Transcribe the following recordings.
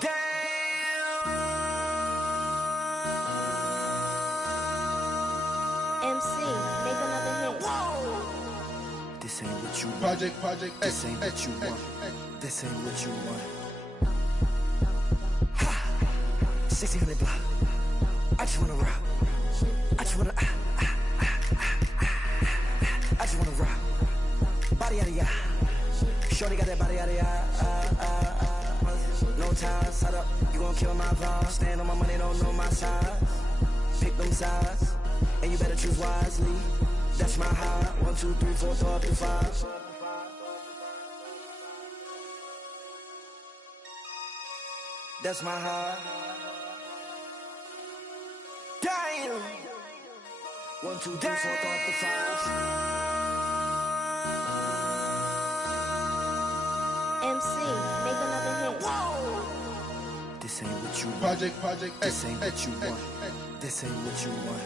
Damn. MC, make another hit. Whoa. This ain't what you want. Project This ain't what you want. This ain't what you want. Ha! 1600 block. I just wanna rock. I just wanna I just wanna rock. Body out of ya. Shorty got that body out of ya. No time, set up. You gon' kill my vibe. Stand on my money, don't know my size. Pick them sides, and you better choose wisely. That's my high. 1, 2, 3, 4, throw up to 5. That's my high. Damn. 1, 2, 3, 4, throw up to 5. MC, make another hit. Whoa. This ain't what you want. Project This ain't what you want. This ain't what you want.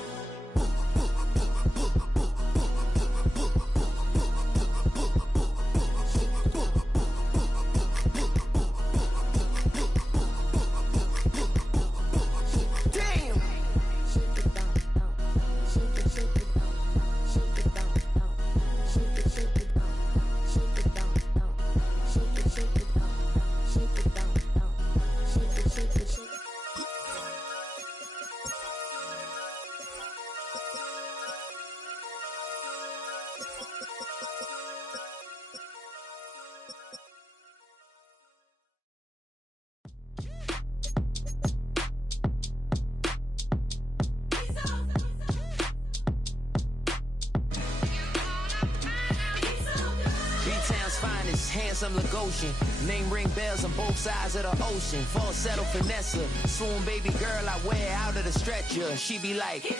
Handsome Lagosian, name ring bells on both sides of the ocean. Falsetto finesse, swoon baby girl I wear out of the stretcher. She be like, you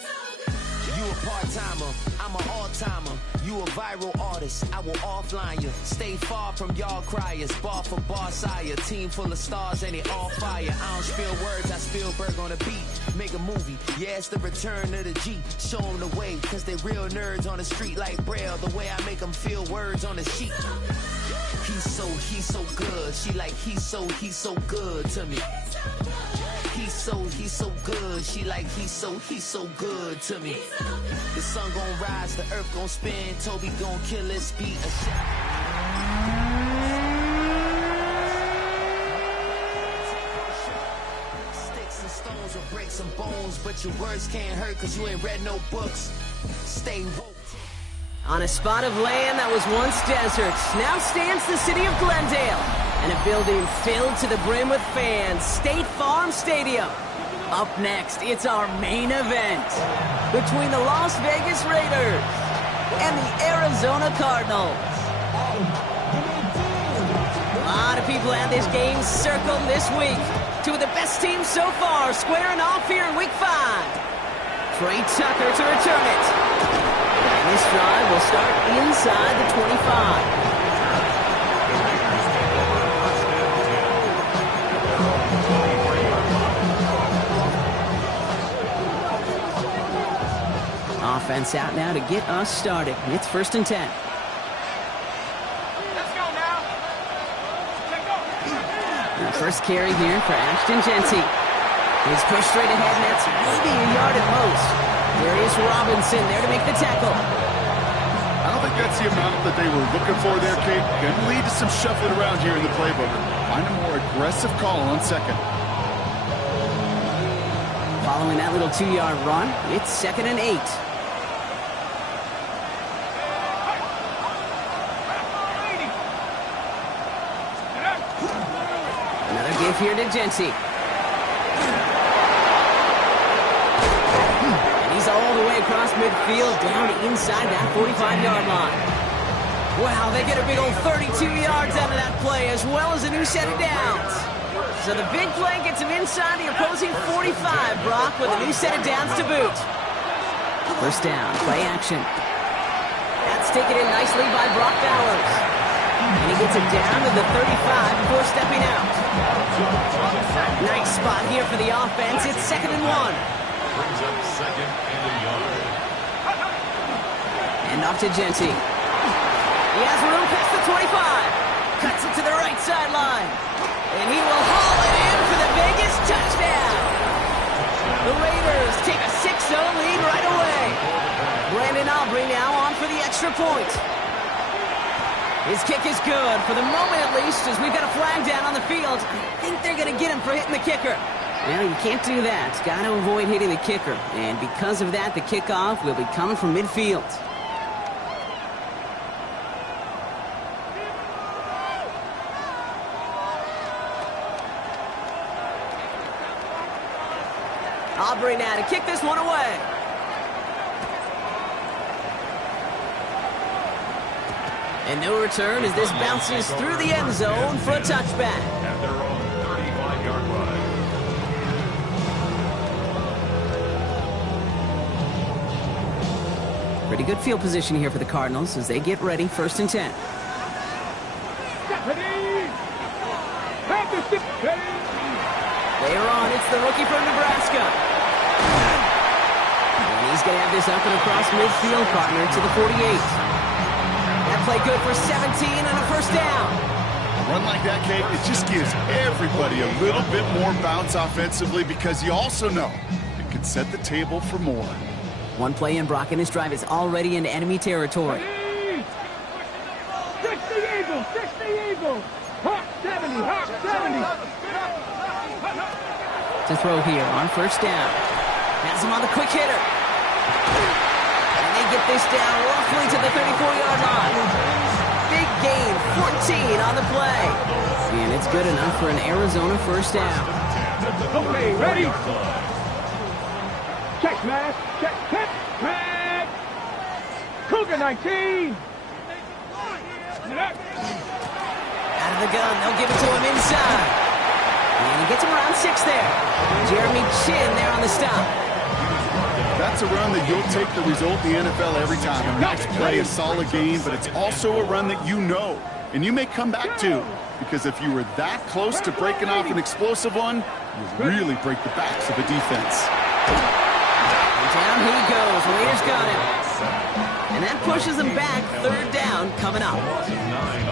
a part-timer, I'm an all-timer. You a viral artist, I will offline you. Stay far from y'all criers, bar for bar sire. Team full of stars and it all fire. I don't spill words, I Spielberg on a beat. Make a movie, yeah, it's the return of the G. Show them the way, cause they real nerds on the street like Braille. The way I make them feel words on the sheet. He's so good. She like, he's so good to me. He's so good. She like, he's so good to me. The sun gon' rise, the earth gon' spin. Toby gon' kill this beat a shot. Sticks and stones will break some bones, but your words can't hurt cause you ain't read no books. Stay woke. On a spot of land that was once desert, now stands the city of Glendale, and a building filled to the brim with fans, State Farm Stadium. Up next, it's our main event between the Las Vegas Raiders and the Arizona Cardinals. A lot of people had this game circled this week. Two of the best teams so far squaring off here in Week 5. Trey Tucker to return it. This drive will start inside the 25. Offense out now to get us started. It's 1st and 10. Let's go now. The first carry here for Ashton Genty. He's pushed straight ahead, and that's maybe a yard at most. Darius Robinson there to make the tackle. I don't think that's the amount that they were looking for there, Kate. Going to lead to some shuffling around here in the playbook. Find a more aggressive call on second. Following that little 2-yard run, it's 2nd and 8. Another give here to Genty. He's all the way across midfield, down inside that 45-yard line. Wow, they get a big old 32 yards out of that play, as well as a new set of downs. So the big play gets him inside the opposing 45, Brock, with a new set of downs to boot. First down, play action. That's taken in nicely by Brock Bowers. And he gets it down to the 35 before stepping out. Nice spot here for the offense. It's 2nd and 1. Brings up 2nd and a yard. And off to Genty. He has room past the 25. Cuts it to the right sideline. And he will haul it in for Raiders take a 6-0 lead right away. Brandon Aubrey now on for the extra point. His kick is good, for the moment at least, as we've got a flag down on the field. I think they're going to get him for hitting the kicker. Well, you can't do that. Got to avoid hitting the kicker. And because of that, the kickoff will be coming from midfield. Aubrey now to kick this one away. And no return as this bounces through the end zone for a touchback. At their own 35-yard line. Pretty good field position here for the Cardinals as they get ready, 1st and 10. They are on. It's the rookie from Nebraska. And he's going to have this up and across midfield, partner to the 48. That play good for 17 and a 1st down. A run like that, Kate, it just gives everybody a little bit more bounce offensively because you also know it could set the table for more. One play in, Brock, and his drive is already into enemy territory. 60 Eagles! Hawk 70, Hawk 70! To throw here on 1st down. Has him on the quick hitter. And they get this down roughly to the 34-yard line. Big gain, 14 on the play. And it's good enough for an Arizona 1st down. Okay, ready? Check, smash, check, man! Cougar 19! Out of the gun, they'll give it to him inside. And he gets him around 6 there. Jeremy Chin there on the stop. That's a run that you'll take the result in the NFL every time. A nice play, a solid game, but it's also a run that you know, and you may come back to, because if you were that close to breaking off an explosive one, you really break the backs of the defense. Down he goes. Raiders got him. And that pushes them back. 3rd down coming up.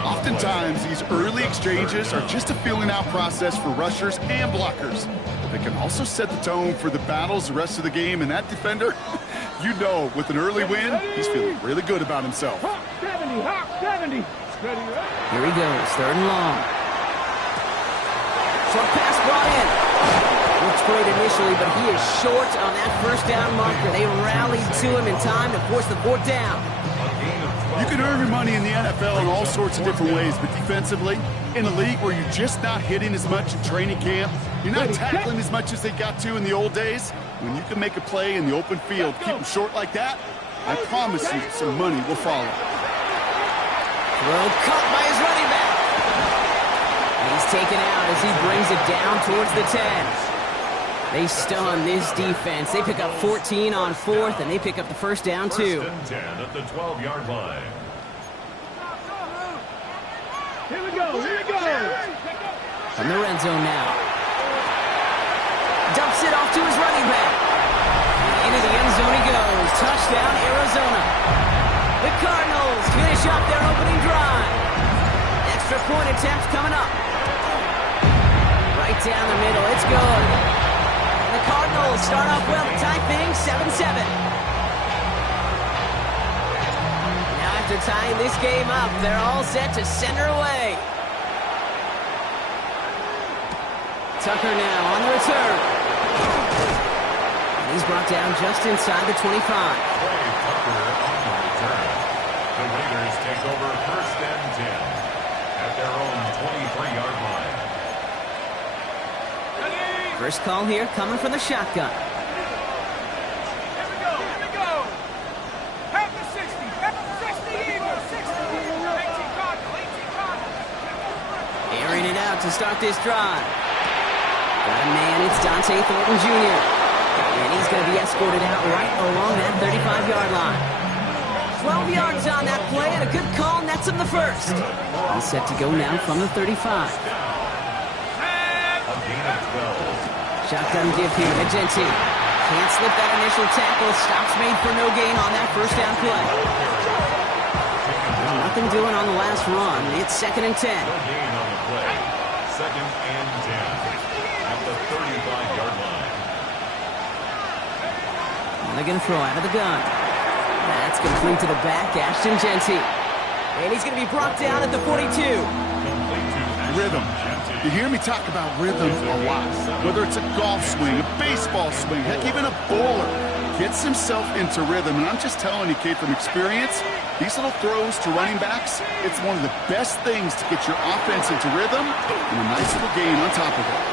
Oftentimes, these early exchanges are just a feeling-out process for rushers and blockers. But they can also set the tone for the battles the rest of the game. And that defender, you know, with an early win, he's feeling really good about himself. Hawk 70, Hawk 70! Here he goes. 3rd and long. Short pass brought in. Looks great initially, but he is short on that 1st down marker. They rallied to him in time to force the 4th down. You can earn your money in the NFL in all sorts of different ways, but defensively, in a league where you're just not hitting as much in training camp, you're not tackling as much as they got to in the old days, when you can make a play in the open field, keep them short like that, I promise you some money will follow. Throw caught by his running back. And he's taken out as he brings it down towards the 10. They stun this defense. They pick up 14 on 4th, and they pick up the 1st down, too. 1st and 10 at the 12-yard line. Here we go! From the red zone now. Dumps it off to his running back. And into the end zone he goes. Touchdown, Arizona. The Cardinals finish up their opening drive. Extra point attempt coming up. Right down the middle. It's good. The Cardinals start off well, tie things 7-7. Now after tying this game up, they're all set to send her away. Tucker now on the return. And he's brought down just inside the 25. Tucker on the return. The Raiders take over 1st and 10 at their own 23-yard line. First call here coming from the shotgun. Here we go! Half the 60 Eagles! 60 Eagles! 18 Cardinals! Airing it out to start this drive. Got a man, it's Dante Thornton Jr. And he's going to be escorted out right along that 35-yard line. 12 yards on that play, and a good call nets him the 1st. He's set to go now from the 35. Shotgun give here, Magenti. Can't slip that initial tackle. Stops made for no gain on that 1st down play. Well, nothing doing on the last run. It's 2nd and 10. No gain on the play. 2nd and 10 at the 35-yard line. they're going to throw out of the gun. That's complete to the back, Ashton Genty. And he's going to be brought down at the 42. Rhythm. You hear me talk about rhythm a lot. Whether it's a golf swing, a baseball swing, heck, even a bowler gets himself into rhythm. And I'm just telling you, kid, from experience, these little throws to running backs, it's one of the best things to get your offense into rhythm and a nice little gain on top of it.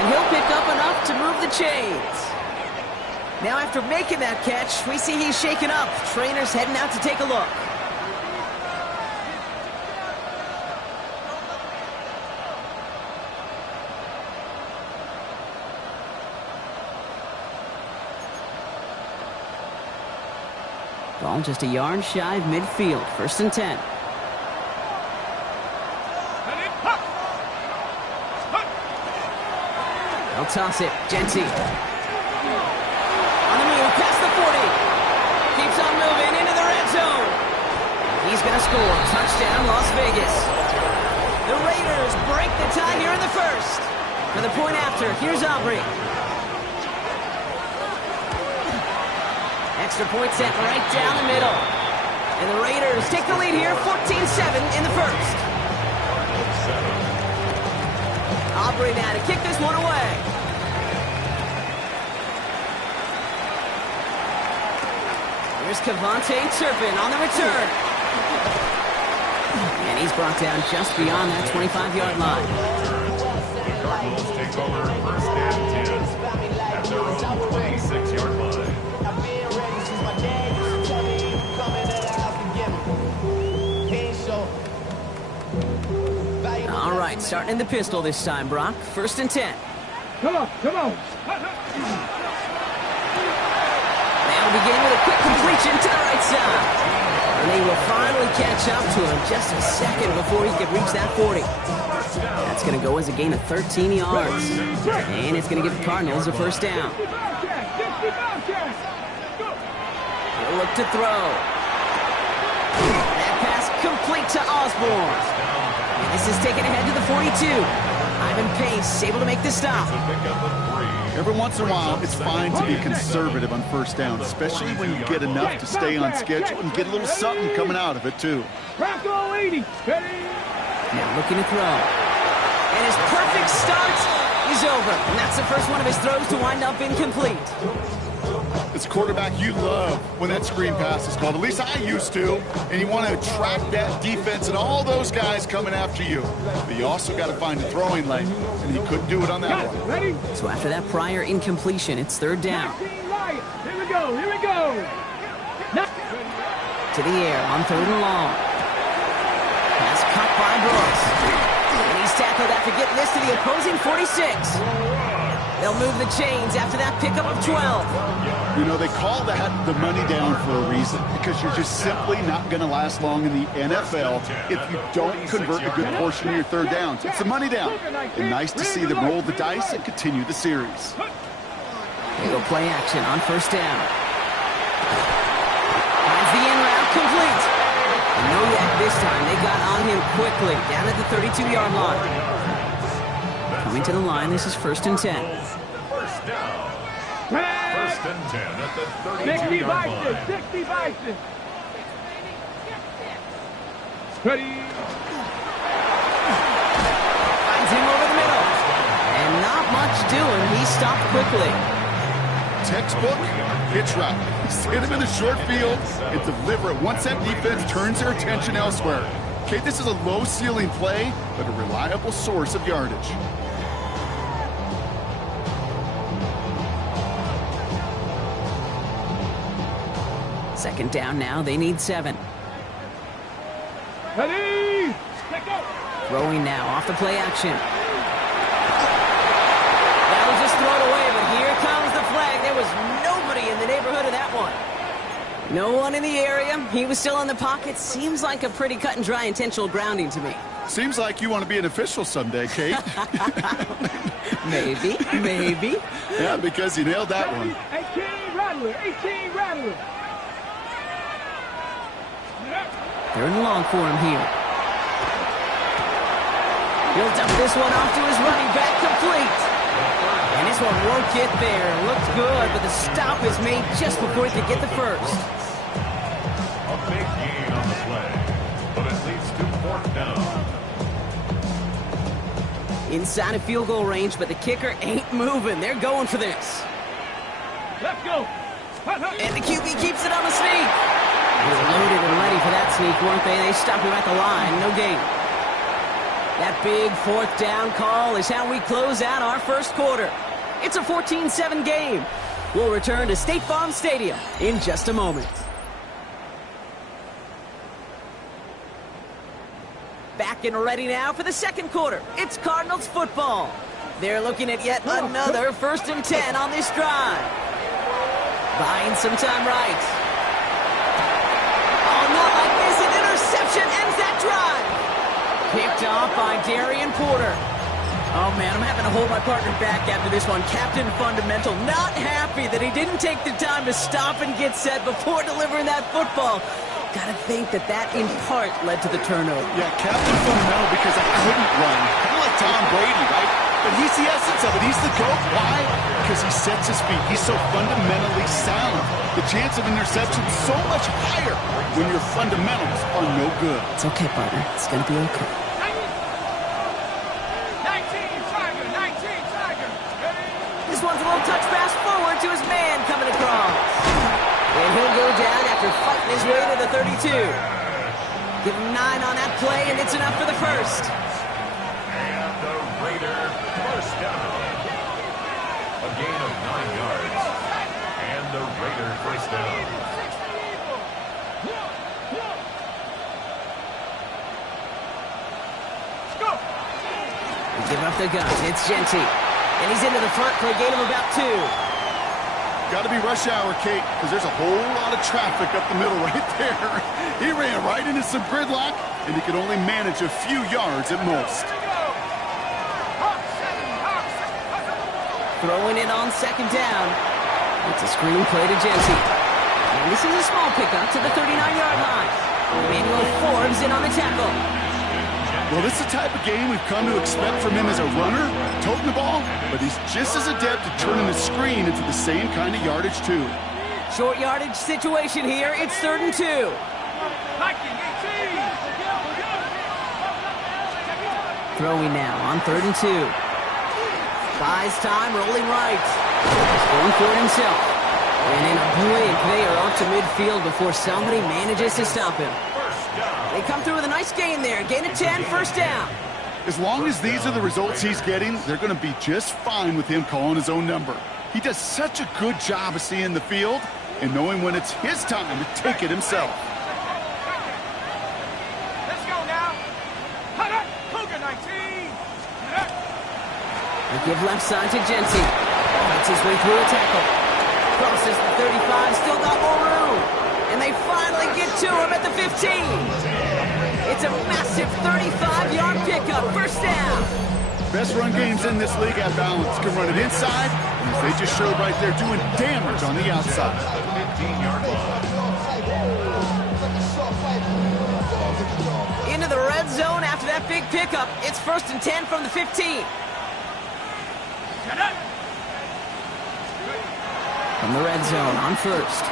And he'll pick up enough to move the chains. Now after making that catch, we see he's shaken up. Trainer's heading out to take a look. Ball just a yard shy of midfield. 1st and 10. They'll toss it. Genty. On the move, past the 40. Keeps on moving into the red zone. He's going to score. Touchdown, Las Vegas. The Raiders break the tie here in the 1st. For the point after, here's Aubrey. Extra point set right down the middle. And the Raiders take the lead here, 14-7 in the 1st. Aubrey now to kick this one away. Here's Kevontae Turpin on the return. And he's brought down just beyond that 25-yard line. The Cardinals take over 1st and 10 at their own 26-yard line. All right, starting in the pistol this time, Brock. 1st and 10. Come on, come on. They'll begin with a quick completion to the right side. And they will finally catch up to him just a second before he could reach that 40. That's going to go as a gain of 13 yards. And it's going to give the Cardinals a 1st down. He'll look to throw. That pass complete to Osborne. And this is taken ahead to the 42. Ivan Pace able to make the stop. Every once in a while, it's fine to be conservative on 1st down, especially when you get enough to stay on schedule and get a little something coming out of it, too. Bronco 80. Now looking to throw. And his perfect start is over. And that's the first one of his throws to wind up incomplete. As a quarterback, you love when that screen pass is called. At least I used to. And you want to attract that defense and all those guys coming after you. But you also got to find a throwing lane. And he couldn't do it on that one. Ready? So after that prior incompletion, it's 3rd down. Here we go, here we go. To the air on 3rd and long. Pass cut by Brooks. And he's tackled after getting this to the opposing 46. They'll move the chains after that pickup of 12. You know, they call that the money down for a reason, because you're just simply not going to last long in the NFL if you don't convert a good portion of your 3rd downs. It's the money down. And nice to see them roll the dice and continue the series. They go play action on 1st down. Finds the in route complete. And no yak this time. They got on him quickly down at the 32-yard line. Coming to the line, this is 1st and 10. 1st down. 1st and 10 at the 32-yard line. 60 Bison. Ready. Finds him over the middle. And not much doing. He stopped quickly. Textbook pitch route. Hit him in the short field and deliver it once that defense turns their attention elsewhere. Okay, this is a low ceiling play, but a reliable source of yardage. Second down now. They need 7. Ready. Throwing now off the play action. That was just thrown away, but here comes the flag. There was nobody in the neighborhood of that one. No one in the area. He was still in the pocket. Seems like a pretty cut and dry intentional grounding to me. Seems like you want to be an official someday, Kate. Maybe, maybe. Yeah, because you nailed that one. 18 Rattler, 18 Rattler. 3rd and long for him here. He'll dump this one off to his running back, complete. And his one won't get there. Looked good, but the stop is made just before he could get the first. A big gain on the play, but it leads to 4th down. Inside of field goal range, but the kicker ain't moving. They're going for this. Let's go. And the QB keeps it on the sneak. They were loaded and ready for that sneak, weren't they? They stopped him at the line. No gain. That big 4th down call is how we close out our first quarter. It's a 14-7 game. We'll return to State Farm Stadium in just a moment. Back and ready now for the second quarter. It's Cardinals football. They're looking at yet another 1st and 10 on this drive. Buying some time right. Oh, not like this. An interception ends that drive. Picked off by Darian Porter. Oh, man, I'm having to hold my partner back after this one. Captain Fundamental not happy that he didn't take the time to stop and get set before delivering that football. Gotta think that in part led to the turnover. Yeah, Captain Fundamental because I couldn't run. Kind of like Tom Brady, right? But he's the essence of it. He's the GOAT. Why? Because he sets his feet. He's so fundamentally sound. The chance of interception is so much higher when your fundamentals are no good. It's okay, partner. It's gonna be okay. 19 Tiger. This one's a little touch pass forward to his man coming across. And he'll go down after fighting his way to the 32. Give him 9 on that play, and it's enough for the first. And the Raider 1st down. A gain of 9 yards. And the Raider 1st down. They give up the guns. It's Genty. And he's into the front for a gain of about 2. Got to be rush hour, Kate, because there's a whole lot of traffic up the middle right there. He ran right into some gridlock, and he could only manage a few yards at most. Throwing it on 2nd down. It's a screen play to Genty. And this is a small pickup to the 39-yard line. Emmanuel Forbes in on the tackle. Well, this is the type of game we've come to expect from him as a runner, toting the ball, but he's just as adept at turning the screen into the same kind of yardage, too. Short yardage situation here. It's 3rd and 2. Throwing now on 3rd and 2. Buys time, rolling right. Going for it himself. And in a blink, they are off to midfield before somebody manages to stop him. They come through with a nice gain there. Gain of 10, 1st down. As long as these are the results he's getting, they're going to be just fine with him calling his own number. He does such a good job of seeing the field and knowing when it's his time to take it himself. Let's go now. Cougar 19. They give left side to Genty. Fights his way through a tackle. Crosses the 35, still got more room. And they finally get to him at the 15. It's a massive 35-yard pickup, 1st down. Best run games in this league at balance. Can run it inside, and as they just showed right there, doing damage on the outside. 15-yard line. Into the red zone after that big pickup. It's 1st and 10 from the 15. From the red zone on 1st.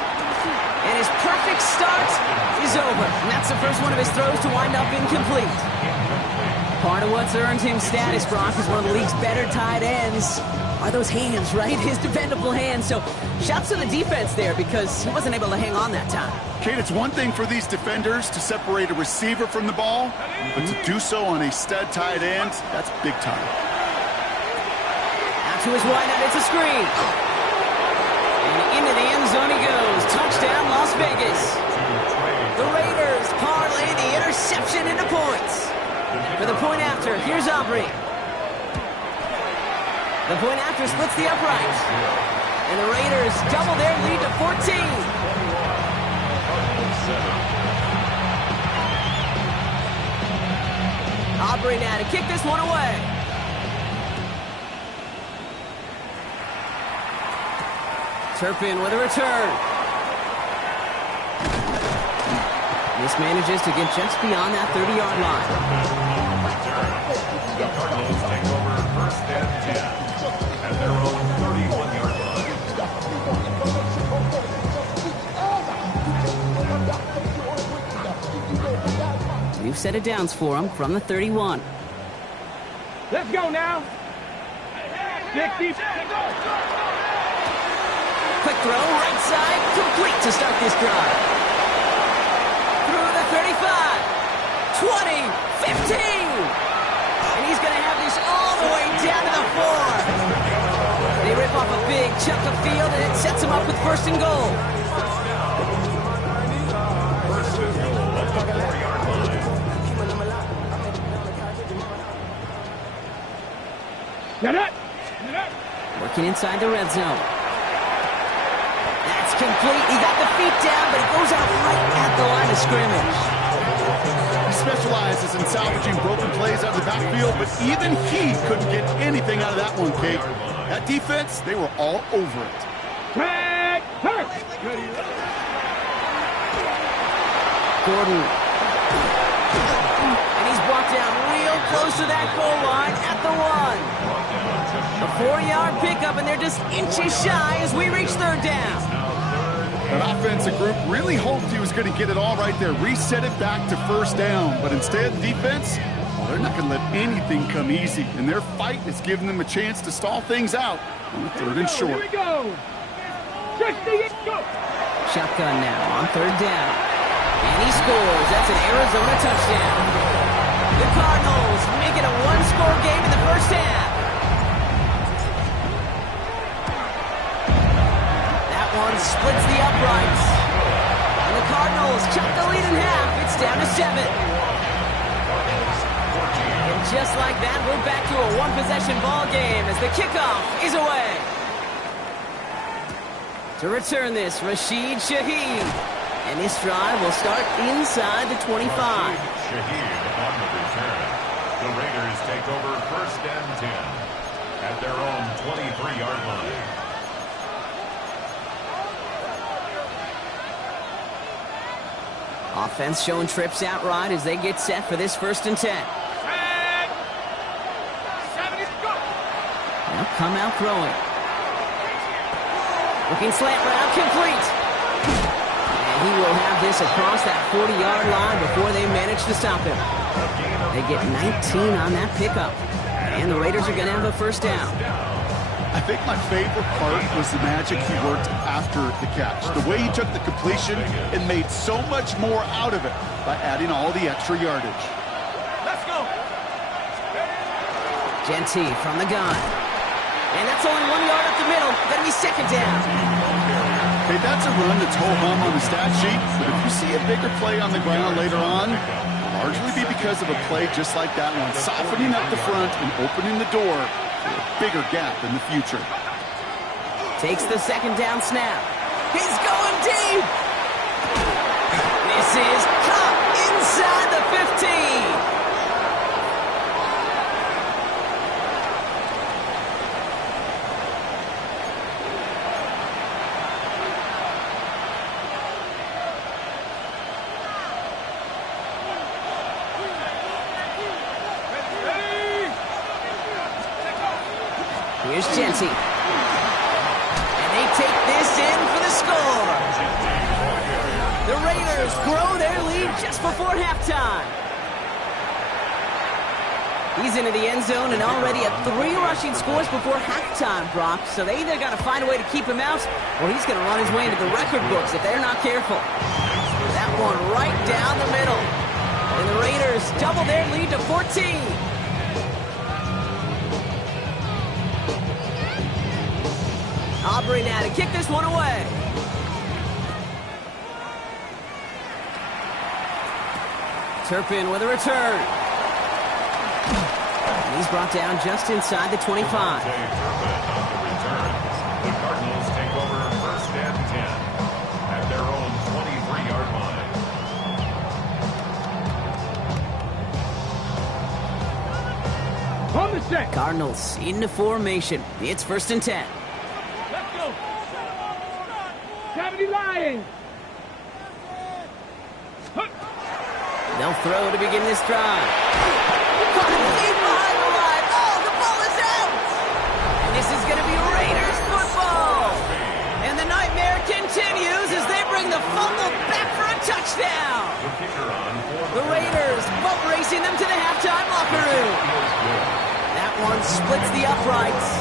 And his perfect start is over. And that's the first one of his throws to wind up incomplete. Part of what's earned him status, Brock, is one of the league's better tight ends. Are those hands, right? His dependable hands. So shouts to the defense there because he wasn't able to hang on that time. Kate, it's one thing for these defenders to separate a receiver from the ball, but to do so on a stud tight end, that's big time. Out to his wideout, it's a screen. And into the end zone he goes. Touchdown, Las Vegas. The Raiders parlay the interception into points. For the point after, here's Aubrey. The point after splits the upright. And the Raiders double their lead to 14. Aubrey now to kick this one away. Turpin with a return. This manages to get just beyond that 30-yard line. The Cardinals take over 1st and 10 at their own set of downs for them from the 31. Let's go now. 60. Quick throw, right side, complete to start this drive. Through the 35, 20, 15. And he's going to have this all the way down to the 4. They rip off a big chunk of field, and it sets them up with first and goal. First and goal at the 4-yard line. Get it. Working inside the red zone. That's complete. He got the feet down, but he goes out right at the line of scrimmage. He specializes in salvaging broken plays out of the backfield, but even he couldn't get anything out of that one, Kate. That defense, they were all over it. Tag. Hurt. Gordon. And he's brought down real close to that goal line at the 1. A 4-yard pickup, and they're just inches shy as we reach third down. That offensive group really hoped he was going to get it all right there, reset it back to first down. But instead, the defense, well, they're not going to let anything come easy. And their fight is giving them a chance to stall things out on the third and short. Here we go. 60. Go. Shotgun now on third down. And he scores. That's an Arizona touchdown. The Cardinals make it a one-score game in the first half. That one splits the uprights. And the Cardinals chop the lead in half. It's down to 7. And just like that, we're back to a one-possession ball game as the kickoff is away. To return this, Rashid Shaheed. And this drive will start inside the 25. Shaheed on the return. The Raiders take over first and 10 at their own 23-yard line. Offense showing trips out right as they get set for this first and 10. Now come out throwing. Looking slant route, complete. And he will have this across that 40-yard line before they manage to stop him. They get 19 on that pickup. And the Raiders are going to have a first down. I think my favorite part was the magic he worked after the catch. The way he took the completion and made so much more out of it by adding all the extra yardage. Let's go. Genty from the gun. And that's only 1 yard up the middle. Going to be second down. Hey, that's a run that's ho-hum on the stat sheet, but if you see a bigger play on the ground later on, it'll largely be because of a play just like that one, softening up the front and opening the door for a bigger gap in the future. Takes the second down snap. He's going deep. This is caught inside the 15. Here's Genty. And they take this in for the score. The Raiders grow their lead just before halftime. He's into the end zone and already at 3 rushing scores before halftime, Brock. So they either got to find a way to keep him out, or he's going to run his way into the record books if they're not careful. That one right down the middle. And the Raiders double their lead to 14. Aubrey now to kick this one away. Turpin with a return. And he's brought down just inside the 25. Turpin on the return. The Cardinals take over first and 10 at their own 23-yard line. On the set. Cardinals into formation. It's first and 10. Let's go. 70 Lions. They'll throw to begin this drive. Caught him deep behind the line. Oh, the ball is out. And this is going to be Raiders football. And the nightmare continues as they bring the fumble back for a touchdown. The kicker on for The Raiders bump racing them to the halftime locker room. That one splits the uprights.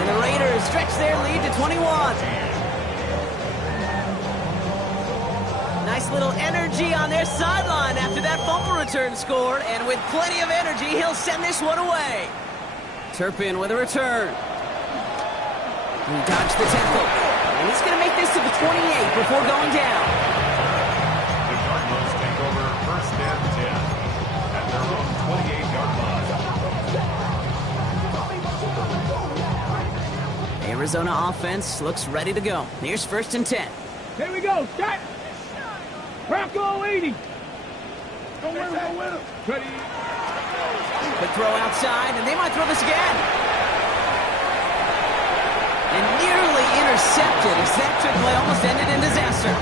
And the Raiders stretch their lead to 21. Nice little energy on their sideline after that fumble return scored. And with plenty of energy, he'll send this one away. Turpin with a return. He dodged the tackle. And he's going to make this to the 28 before going down. The Cardinals take over first and 10 at their own 28-yard line. Arizona offense looks ready to go. Here's first and 10. Here we go. Start. Bronco 80. Go with him. Ready. Quick throw outside, and they might throw this again. And nearly intercepted as that trick play almost ended in disaster.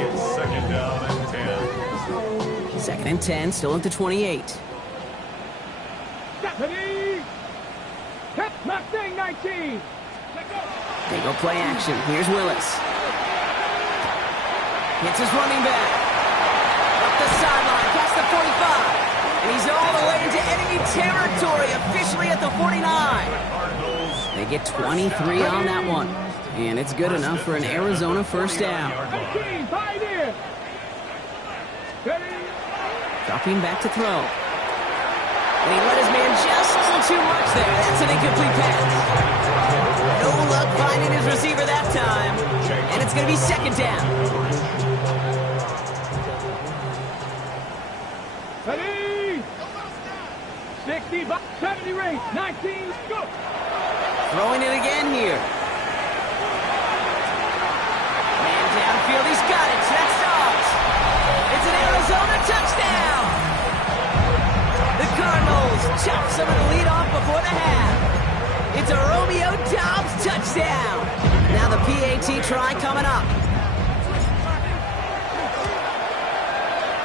It's second down and 10. Second and 10, still at the 28. Ready. Hit Mustang 19. They go play action. Here's Willis. Hits his running back. Up the sideline, past the 45. And he's all the way into enemy territory, officially at the 49. They get 23 on that one. And it's good enough for an Arizona first down. 19, 5 in. Ready. Dropping back to throw. And he let his man just a little too much there. That's an incomplete pass. No luck finding his receiver that time. And it's going to be second down. Ready. 60, 70 race. 19, go. Throwing it again here. Man downfield, he's got it. That stops. It's an Arizona touchdown. The Cardinals chop some of the lead off before the half. It's a Romeo Doubs touchdown. Now the PAT try coming up.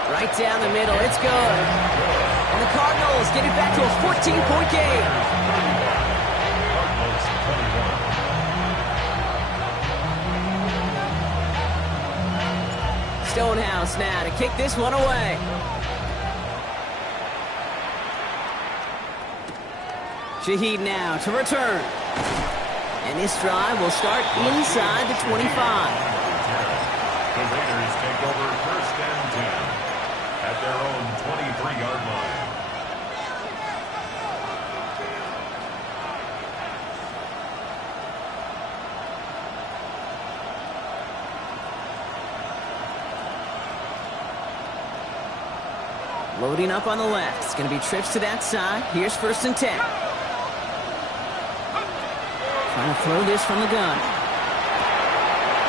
Right down the middle, it's good. And the Cardinals get it back to a 14-point game. Stonehouse now to kick this one away. Shaheed now to return. And this drive will start inside the 25. The Raiders take over first and 10 at their own 23-yard line. Loading up on the left. It's going to be trips to that side. Here's first and 10. Trying to throw this from the gun.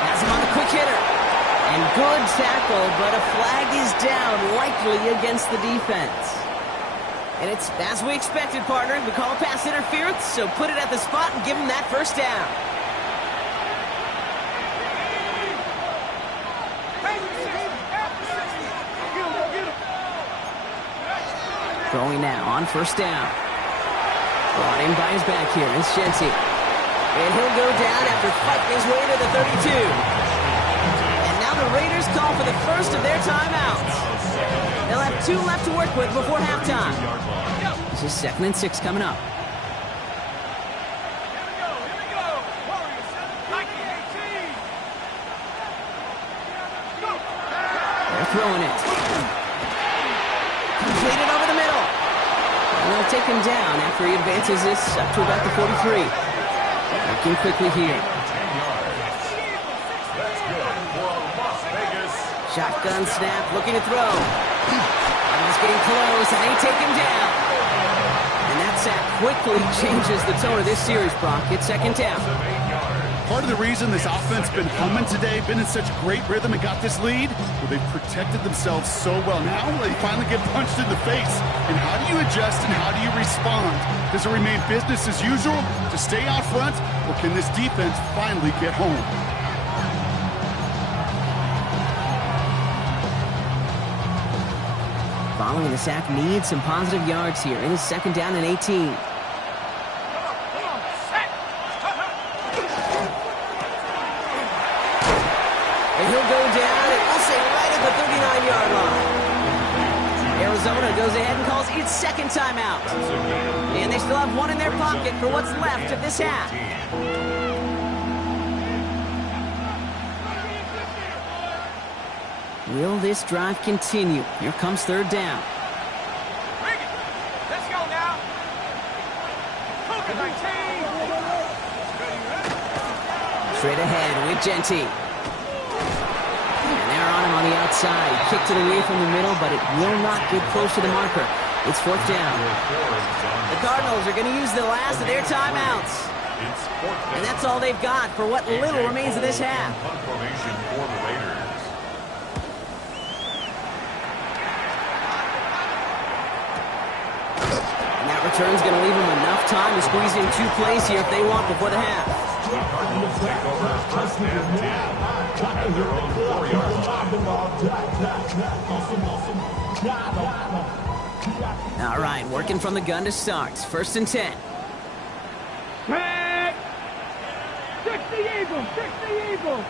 Has him on the quick hitter. And good tackle, but a flag is down, likely against the defense. And it's as we expected, partner. We call pass interference, so put it at the spot and give him that first down. Throwing now on first down. Brought in by his back here. It's Shensi. And he'll go down after fighting his way to the 32. And now the Raiders call for the first of their timeouts. They'll have 2 left to work with before halftime. This is second and 6 coming up. They're throwing it. Completed over the middle. And they'll take him down after he advances this up to about the 43. Working quickly here. Shotgun snap, looking to throw. And he's getting close, and they take him down. And that sack quickly changes the tone of this series, Brock. It's second down. Part of the reason this offense been humming today, been in such great rhythm and got this lead, well, they've protected themselves so well. Now they finally get punched in the face. And how do you adjust and how do you respond? Does it remain business as usual to stay out front, or can this defense finally get home? Following the sack needs some positive yards here. It is second down and 18. And he'll go down, and we'll say right at the 39-yard Arizona goes ahead and calls its second timeout. And they still have one in their pocket for what's left of this half. Will this drive continue? Here comes third down. Let's go now. Straight ahead with Genty. And they're on him on the outside. He kicked it away from the middle, but it will not get close to the marker. It's fourth down. The Cardinals are going to use the last of their timeouts. And that's all they've got for what little remains of this half. And that return's going to leave them enough time to squeeze in 2 plays here if they want before the half. The Cardinals take over first and 10 at their own 4-yard line. All right, working from the gun to start. First and 10. Back. 60 Eagles, 60 Eagles.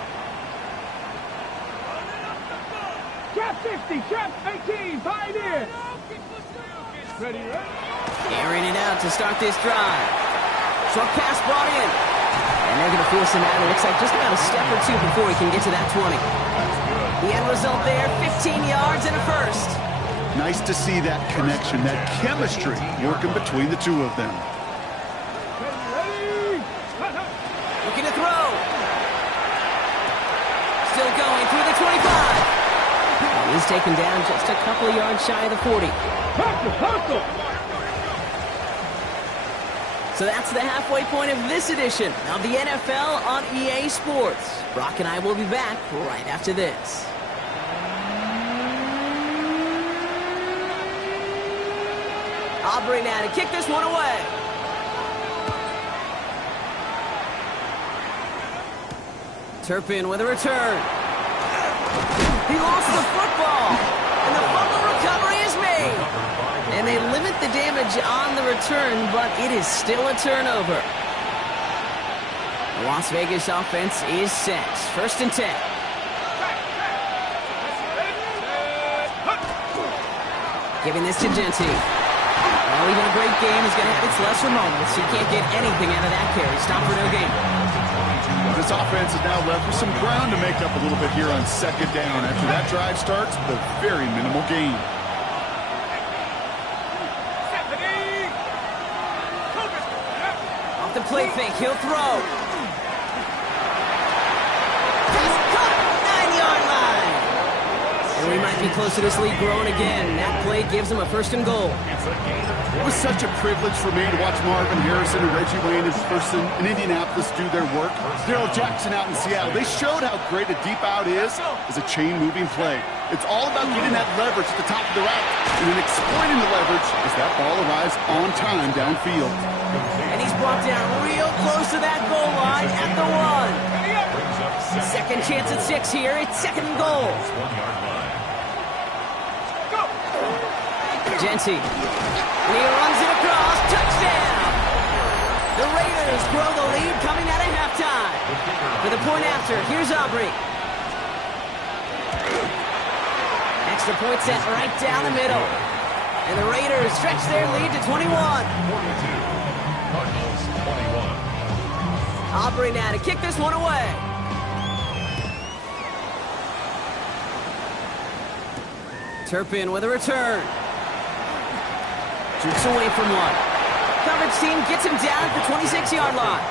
Trap 60, trap 18, pioneer. Ready, ready. Airing it out to start this drive. Short pass brought in. And they're going to force him out. It looks like just about a step or two before he can get to that 20. The end result there, 15 yards and a first. Nice to see that connection, that chemistry working between the two of them. Looking to throw. Still going through the 25. He's taken down just a couple of yards shy of the 40. So that's the halfway point of this edition of the NFL on EA Sports. Brock and I will be back right after this. Aubrey now to kick this one away. Turpin with a return. He lost the football, and the fumble recovery is made. And they limit the damage on the return, but it is still a turnover. The Las Vegas offense is set. First and 10. Giving this to Genty. Well, even a great game is going to have its lesser moments. You can't get anything out of that carry. Stop for no gain. This offense is now left with some ground to make up a little bit here on second down. After that drive starts, with a very minimal gain. Off the play fake, he'll throw. He's caught, 9-yard line. And we might be close to this lead growing again. That play gives them a first and goal. It was such a privilege for me to watch Marvin Harrison and Reggie Wayne in Indianapolis do their work. Daryl Jackson out in Seattle. They showed how great a deep out is as a chain-moving play. It's all about getting that leverage at the top of the route and then exploiting the leverage as that ball arrives on time downfield. And he's brought down real close to that goal line at the 1. Second chance at 6 here. It's second and goal. Genty. And he runs it across. Touchdown! The Raiders grow the lead coming out of halftime. For the point after, here's Aubrey. Extra point set right down the middle. And the Raiders stretch their lead to 21. 42. Cardinals 21. Aubrey now to kick this one away. Turpin with a return. Shoots away from one. Coverage team gets him down at the 26-yard line.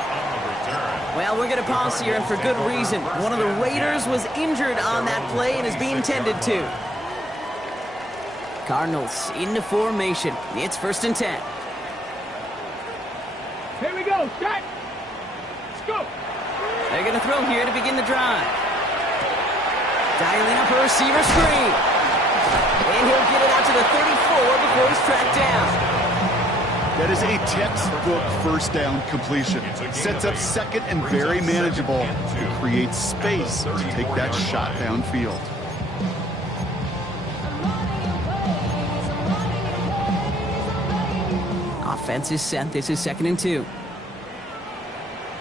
Well, we're going to pause here, and for good reason. One of the Raiders was injured on that play and is being tended to. Cardinals into formation. It's first and 10. Here we go, set. Let's go. They're going to throw here to begin the drive. Dialing up a receiver screen. And he'll get it out to the 34 before he's tracked down. That is a textbook first down completion. Sets up second and very manageable. And creates space to take that shot downfield. Offense is set. This is second and 2.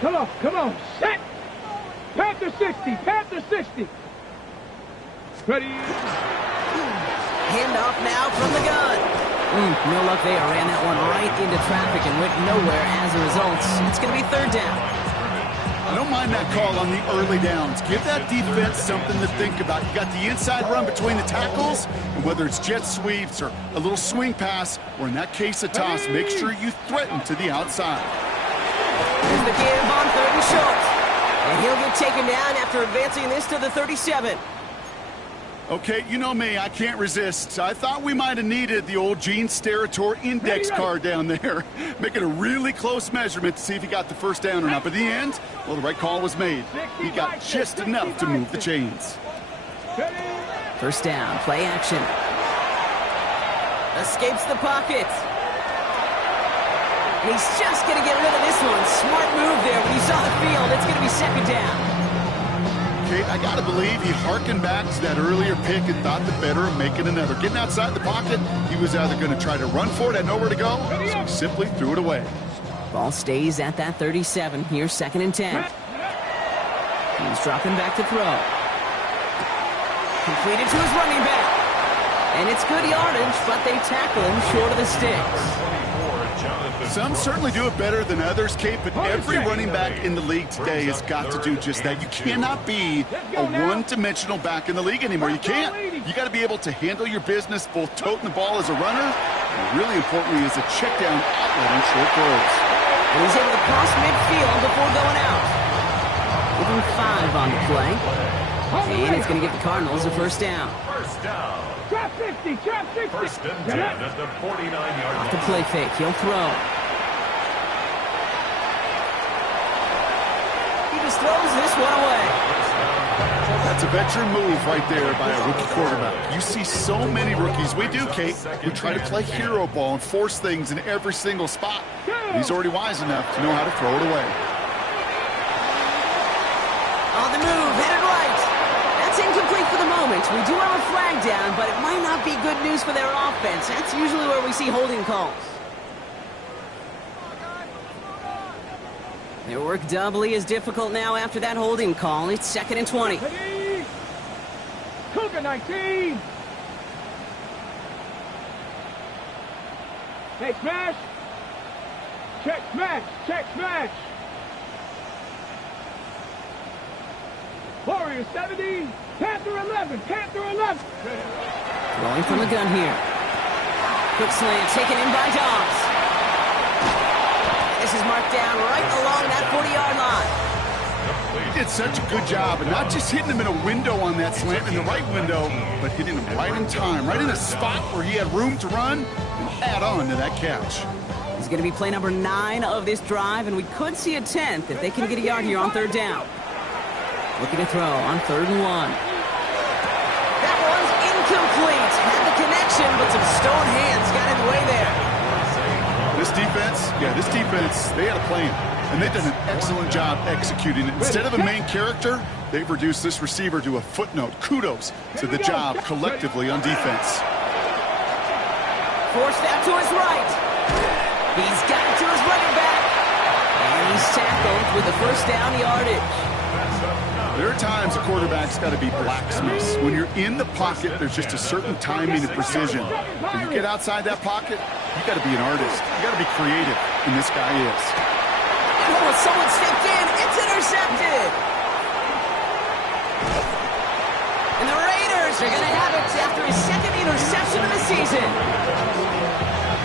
Come on, set. Panther 60, Panther 60. Ready. handoff now from the gun. No luck there. Ran that one right into traffic and went nowhere as a result. It's going to be third down. I don't mind that call on the early downs. Give that defense something to think about. You got the inside run between the tackles, and whether it's jet sweeps or a little swing pass, or in that case a toss, make sure you threaten to the outside. Here's the give on third and short. And he'll get taken down after advancing this to the 37. Okay, you know me, I can't resist. I thought we might have needed the old Gene Steratore index card down there, making a really close measurement to see if he got the first down or not. But in the end, well, the right call was made. He got just enough to move the chains. First down, play action. Escapes the pocket. And he's just going to get rid of this one. Smart move there. When he saw the field, it's going to be second down. Okay, I got to believe he hearkened back to that earlier pick and thought the better of making another. Getting outside the pocket, he was either going to try to run for it, had nowhere to go, so he simply threw it away. Ball stays at that 37. Here's second and 10. He's dropping back to throw. Completed to his running back. And it's good yardage, but they tackle him short of the sticks. Some certainly do it better than others, Kate, but every running back in the league today has got to do just that. You cannot be a one-dimensional back in the league anymore. You can't. You got to be able to handle your business, both toting the ball as a runner, and really importantly as a check-down outlet on short throws. And he's able to cross midfield before going out. Give him 5 on the play. And it's going to give the Cardinals a first down. First down. Trap 50, trap 50. First and 10 at the 49-yard line. The play fake. He'll throw. He just throws this one away. That's a veteran move right there by a rookie quarterback. You see so many rookies. We do, Kate. We try to play hero ball and force things in every single spot. He's already wise enough to know how to throw it away. On the move, headed right. That's incomplete for the moment. We do have a flag down, but it might not be good news for their offense. That's usually where we see holding calls. Their work doubly is difficult now after that holding call. It's second and 20. Cougar 19. Hey, smash. Check smash. Check smash. Warrior 70. Panther 11. Panther 11. Rolling from the gun here. Quick slant taken in by Dobbs. This is marked down right along that 40-yard line. He did such a good job, and not just hitting him in a window on that slant, in the right window, but hitting him right in time, right in a spot where he had room to run and add on to that catch. This is going to be play number 9 of this drive, and we could see a 10th if they can get a yard here on third down. Looking to throw on third and 1. That one's incomplete. Had the connection, but some stone hands got in the way there. This defense, they had a plan, and they've done an excellent job executing it. Instead of a main character, they've reduced this receiver to a footnote. Kudos to the job collectively on defense. Forced out to his right. He's got it to his running back. And he's tackled with the first down yardage. There are times a quarterback's got to be blacksmiths. When you're in the pocket, there's just a certain timing and precision. When you get outside that pocket, you got to be an artist. You got to be creative, and this guy is. Oh, someone stepped in. It's intercepted. And the Raiders are going to have it after his second interception of the season.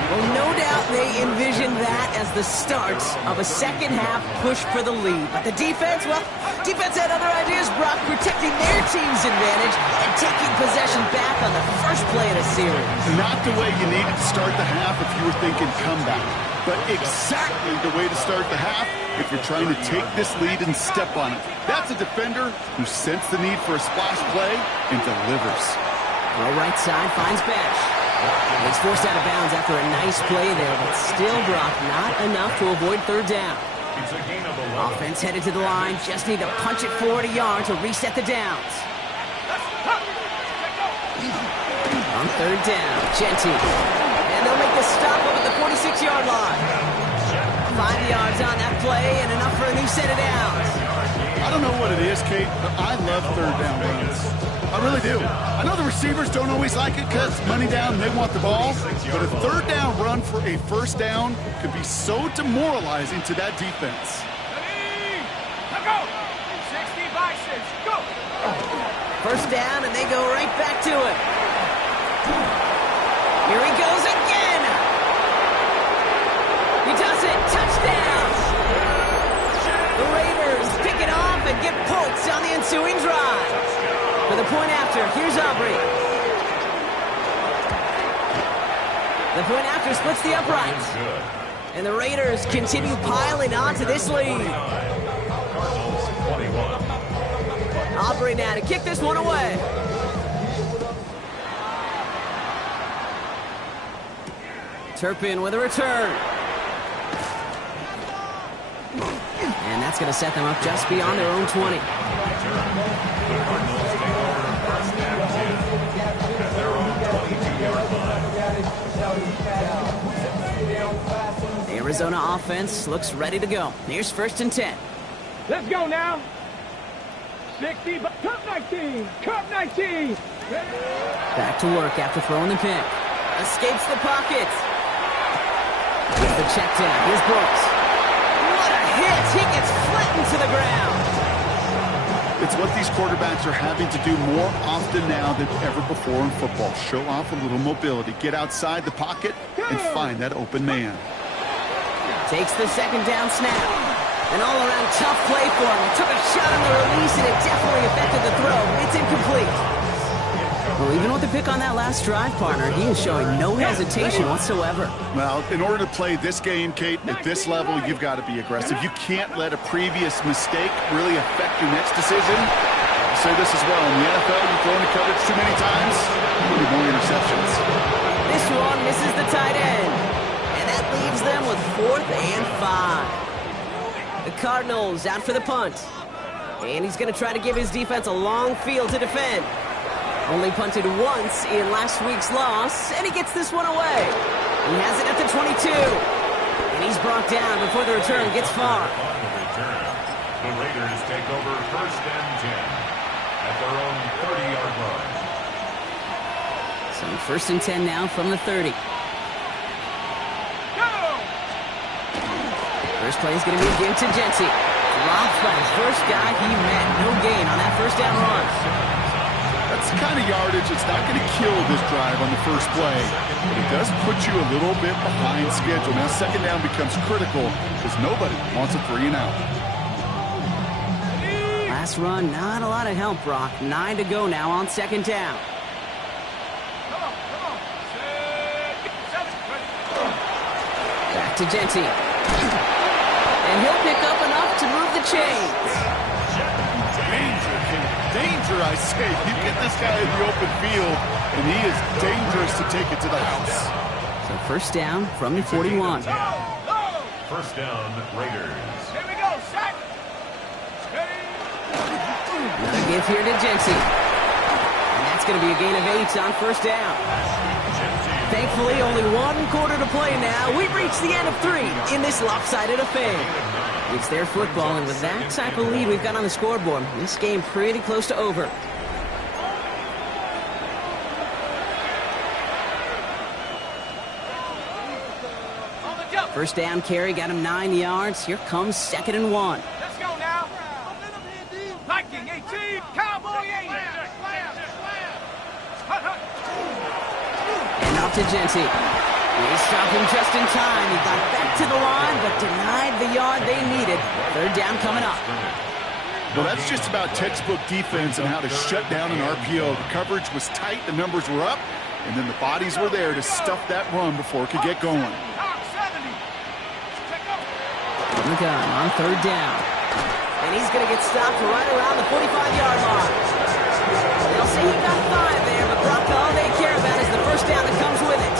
Well, no doubt they envisioned that as the start of a second-half push for the lead. But the defense, well, defense had other ideas, Brock, protecting their team's advantage and taking possession back on the first play of the series. Not the way you needed to start the half if you were thinking comeback, but exactly the way to start the half if you're trying to take this lead and step on it. That's a defender who sensed the need for a splash play and delivers. Well, right side finds Bash. He's forced out of bounds after a nice play there, but still, Brock, not enough to avoid third down. It's a gain of 11. Offense headed to the line, just need to punch it forward a yard to reset the downs. On third down, Genty. And they'll make the stop up at the 46-yard line. 5 yards on that play and enough for a new set of downs. I I don't know what it is, Kate, but I love third down runs. I really do. I know the receivers don't always like it because money down, they want the ball. But a third down run for a first down could be so demoralizing to that defense. Ready? Now go! 60 by 6, go! First down, and they go right back to it. Here he goes again. He does it. Touchdown. The Raiders pick it off and get points on the ensuing drive. For the point after, here's Aubrey. The point after splits the uprights. And the Raiders continue piling on to this lead. Aubrey now to kick this one away. Turpin with a return. And that's going to set them up just beyond their own 20. The Arizona offense looks ready to go. Here's 1st and 10. Let's go now. 60, but Cup 19, Cup 19. Back to work after throwing the pick. Escapes the pocket. With the check down. Here's Brooks. What a hit. He gets flattened to the ground. It's what these quarterbacks are having to do more often now than ever before in football. Show off a little mobility. Get outside the pocket and find that open man. Takes the 2nd down snap. An all-around tough play for him. He took a shot on the release, and it definitely affected the throw. It's incomplete. Well, even with the pick on that last drive, partner, he is showing no hesitation whatsoever. Well, in order to play this game, Kate, at this level, you've got to be aggressive. You can't let a previous mistake really affect your next decision. I'll say this as well. In the NFL, you throw into coverage too many times, you'll get more interceptions. This one misses the tight end. And that leaves them with 4th and 5. The Cardinals out for the punt. And he's going to try to give his defense a long field to defend. Only punted once in last week's loss, and he gets this one away. He has it at the 22. And he's brought down before the return gets far. The Raiders take over 1st and 10 at their own 30-yard line. So 1st and 10 now from the 30. First play is going to be a give to Jency. Dropped by the first guy he met. No gain on that first down run. That's the kind of yardage that's not going to kill this drive on the first play, but it does put you a little bit behind schedule. Now 2nd down becomes critical because nobody wants a 3 and out. Last run, not a lot of help, Brock. 9 to go now on 2nd down. Back to Jency. And he'll pick up enough to move the chains. Danger, I say. You get this guy in the open field, and he is dangerous to take it to the house. So 1st down from the 41. 1st down, Raiders. Here we go, set. Another give here to Jency. And that's going to be a gain of 8 on 1st down. Thankfully, only 1 quarter to play now. We've reached the end of 3 in this lopsided affair. It's their football, and with that type of lead we've got on the scoreboard, this game pretty close to over. First down carry got him 9 yards. Here comes 2nd and 1. Let's go now. Viking 18, Cowboy 8. And off to Jency. He stopped him just in time. He got back to the line, but denied the yard they needed. 3rd down coming up. Well, that's just about textbook defense and how to shut down an RPO. The coverage was tight, the numbers were up, and then the bodies were there to stuff that run before it could get going. On the gun on 3rd down. And he's going to get stopped right around the 45-yard line. They'll say he got 5 there, but Brock, all they care about is the first down that comes with it.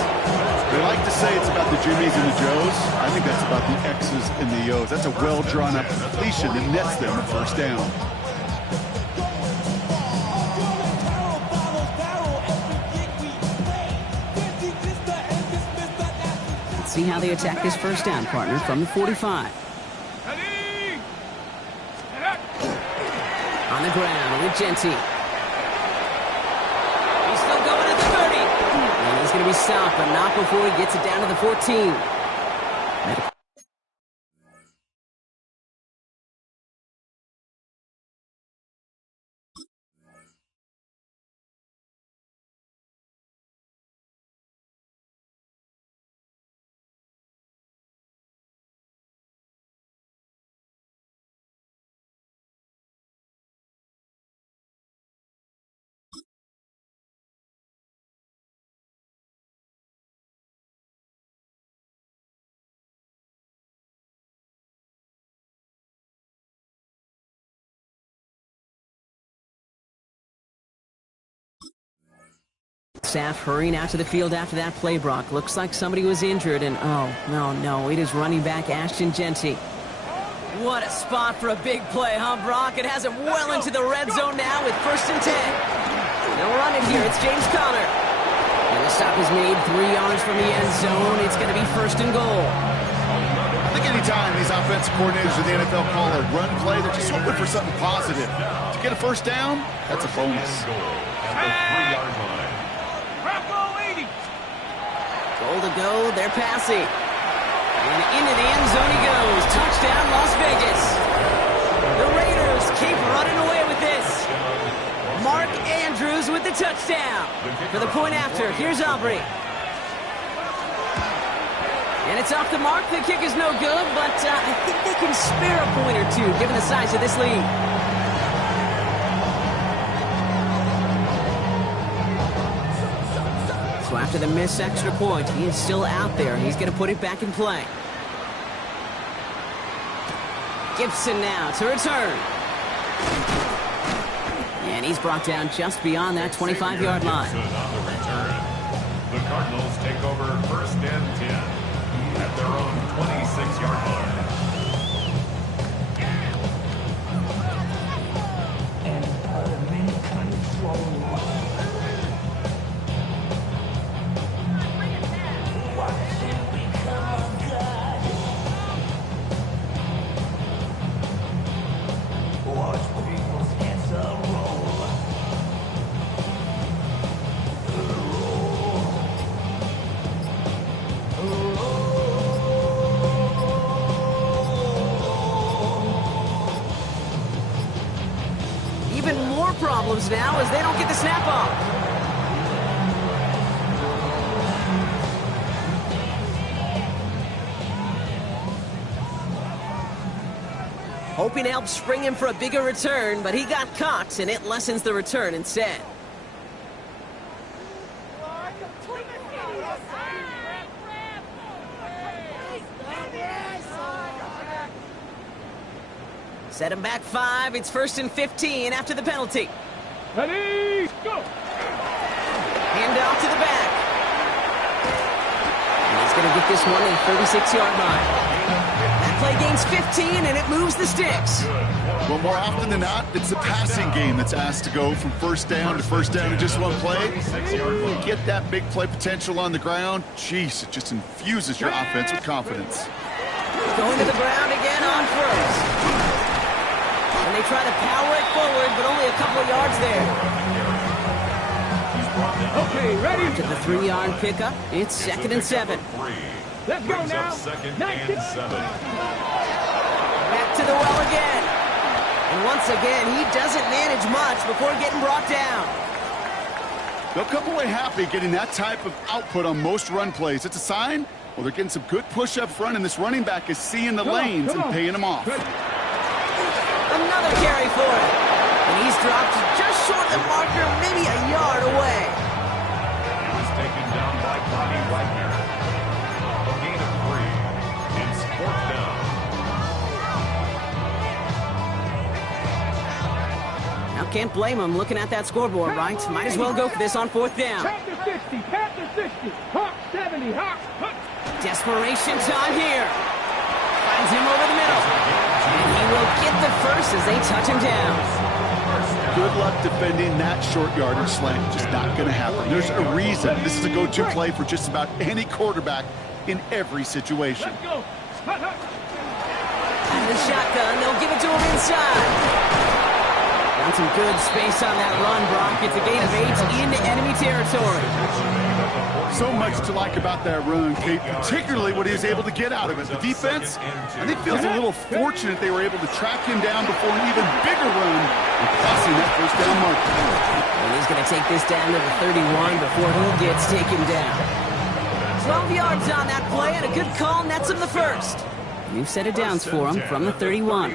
They like to say it's about the Jimmies and the Joes. I think that's about the X's and the O's. That's a well-drawn-up completion that nets them a 1st down. Let's see how they attack this 1st down, partner, from the 45. On the ground with Genty. He's still going at the 30. And he's going to be stopped, but not before he gets it down to the 14. Staff hurrying out to the field after that play, Brock. Looks like somebody was injured, and oh, no, it is running back Ashton Genty. What a spot for a big play, huh, Brock? It has him well into the red zone now with 1st and 10. They'll run it here. It's James Conner. And the stop is made 3 yards from the end zone. It's going to be 1st and goal. I think anytime these offensive coordinators in the NFL call a run play, they're just hoping for something positive. To get a 1st down, that's a bonus. Goal to go, they're passing. And into the end zone he goes. Touchdown, Las Vegas. The Raiders keep running away with this. Mark Andrews with the touchdown. For the point after, here's Aubrey. And it's off the mark. The kick is no good, but I think they can spare a point or two, given the size of this lead. So after the missed extra point, he is still out there, and he's going to put it back in play. Gibson now to return. And he's brought down just beyond that 25-yard line. The Cardinals take over 1st and 10 at their own 26-yard line. Problems now as they don't get the snap off. Hoping to help spring him for a bigger return, but he got caught, and it lessens the return instead. Set him back 5. It's 1st and 15 after the penalty. Ready, go! Hand off to the back. And he's going to get this one at the 36-yard line. That play gains 15, and it moves the sticks. Well, more often than not, it's the passing game that's asked to go from 1st down to 1st down in just one play. You get that big play potential on the ground, jeez, it just infuses your offense with confidence. Going to the ground again on 1st. And they try to power it forward, but only a couple of yards there. Okay, ready? After the 3-yard pickup, it's 2nd and 7. Let's go now. 2nd and 7. Back to the well again. And once again, he doesn't manage much before getting brought down. They'll come away happy getting that type of output on most run plays. It's a sign, well, they're getting some good push up front, and this running back is seeing the lanes and paying them off. Another carry for it. And he's dropped just short of the marker, maybe a yard away. He was taken down by Bobby Wagner. A gain of 3. It's 4th down. Now can't blame him looking at that scoreboard, right? Might as well go for this on 4th down. Panther 60, Panther 60, Hawk 70, Hawk. Desperation time here. Finds him over the middle. And he will get the first as they touch him down. Good luck defending that short yardage slant. Just not going to happen. There's a reason this is a go-to play for just about any quarterback in every situation. Let's go. Hut, hut. Out of the shotgun, they'll give it to him inside. Found some good space on that run, Brock. It's a gain of 8 into enemy territory. So much to like about that run, Kate, particularly what he was able to get out of it. The defense, I think, feels a little fortunate they were able to track him down before an even bigger run and crossing that first down marker. And he's going to take this down to the 31 before he gets taken down. 12 yards on that play, and a good call nets him the first. New set of downs for him from the 31.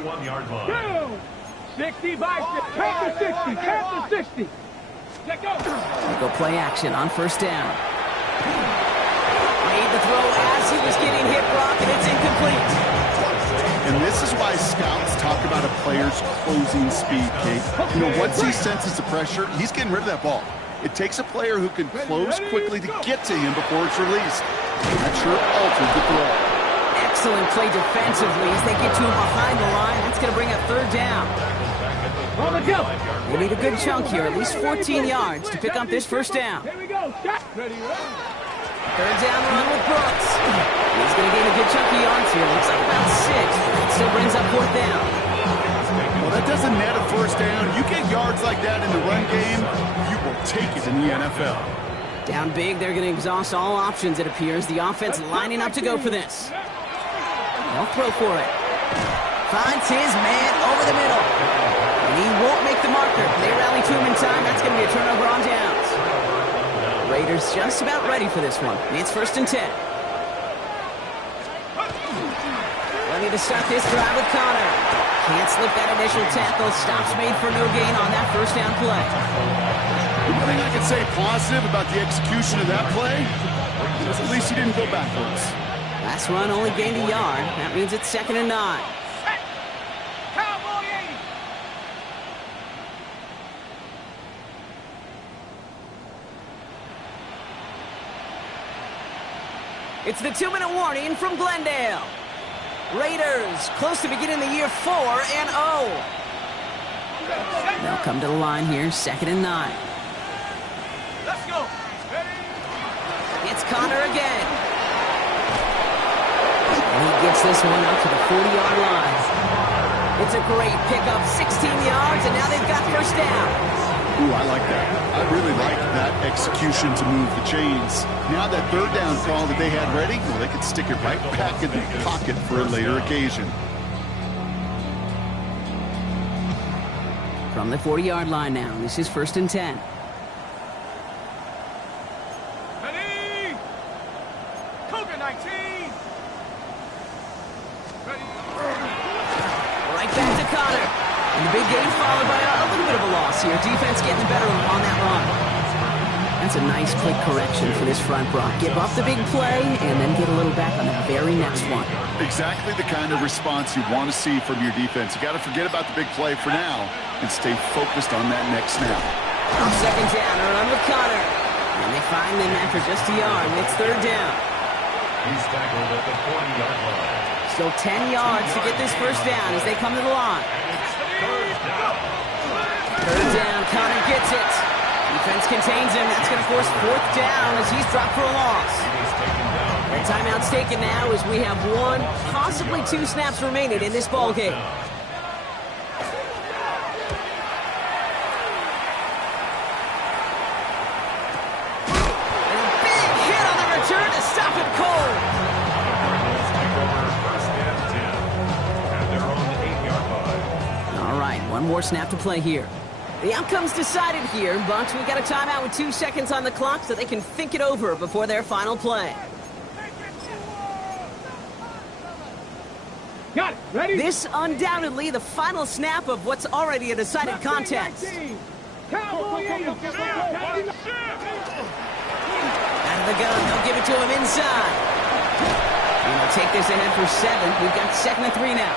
60 by 60. Count to 60. Count to 60. Let go. They go play action on first down. Made the throw as he was getting hit, Brock, and it's incomplete. And this is why scouts talk about a player's closing speed, Kate. You know, once he senses the pressure, he's getting rid of that ball. It takes a player who can close quickly to get to him before it's released. That sure alters the throw. Excellent play defensively as they get to him behind the line. That's going to bring up third down. On the jump. They need a good chunk here, at least 14 yards to pick up this first down. Here we go. Shot. Ready, Third down run with Brooks. He's going to gain a good chunk of yards here. Looks like about 6. It still brings up fourth down. Well, that doesn't net a first down. You get yards like that in the run game, you will take it in the NFL. Down big, they're going to exhaust all options, it appears. The offense lining up to go for this. They'll throw for it. Finds his man over the middle. And he won't make the marker. They rally to him in time. That's going to be a turnover on downs. Raiders just about ready for this one. It's first and 10. Ready to start this drive with Connor. Can't slip that initial tackle. Stops made for no gain on that first down play. One thing I can say positive about the execution of that play is at least he didn't go backwards. Last run only gained a yard. That means it's second and 9. Cowboy 80. It's the 2-minute warning from Glendale. Raiders close to beginning the year 4-0. They'll come to the line here, second and 9. Let's go. It's Connor again. And he gets this one up to the 40-yard line. It's a great pickup, 16 yards, and now they've got first down. Ooh, I like that. I really like that execution to move the chains. Now that third down call that they had ready, well, they could stick it right back in the pocket for a later occasion. From the 40-yard line now, this is first and 10. Ready. Cougar 19. Ready. Right back to Connor. And the big gain followed by a little bit of a loss here. Defense getting the better on that run. That's a nice quick correction for this front, Brock. Give up the big play and then get a little back on the very next one. Exactly the kind of response you want to see from your defense. You got to forget about the big play for now and stay focused on that next snap. Second down, a run with Connor. And they find him after just a yard, and it's third down. He's tackled at the 40-yard line. Still 10 yards to get this first down as they come to the line. Third down, Connor gets it. Defense contains him. That's going to force fourth down as he's dropped for a loss. The timeout's taken now as we have 1, possibly 2 snaps remaining in this ball game. And a big hit on the return to stop it cold. All right, 1 more snap to play here. The outcome's decided here, but we've got a timeout with 2 seconds on the clock so they can think it over before their final play. Got it. Ready. This undoubtedly the final snap of what's already a decided contest. Cowboy 80. Out of the gun, they'll give it to him inside. And they'll take this ahead for 7. We've got second and 3 now.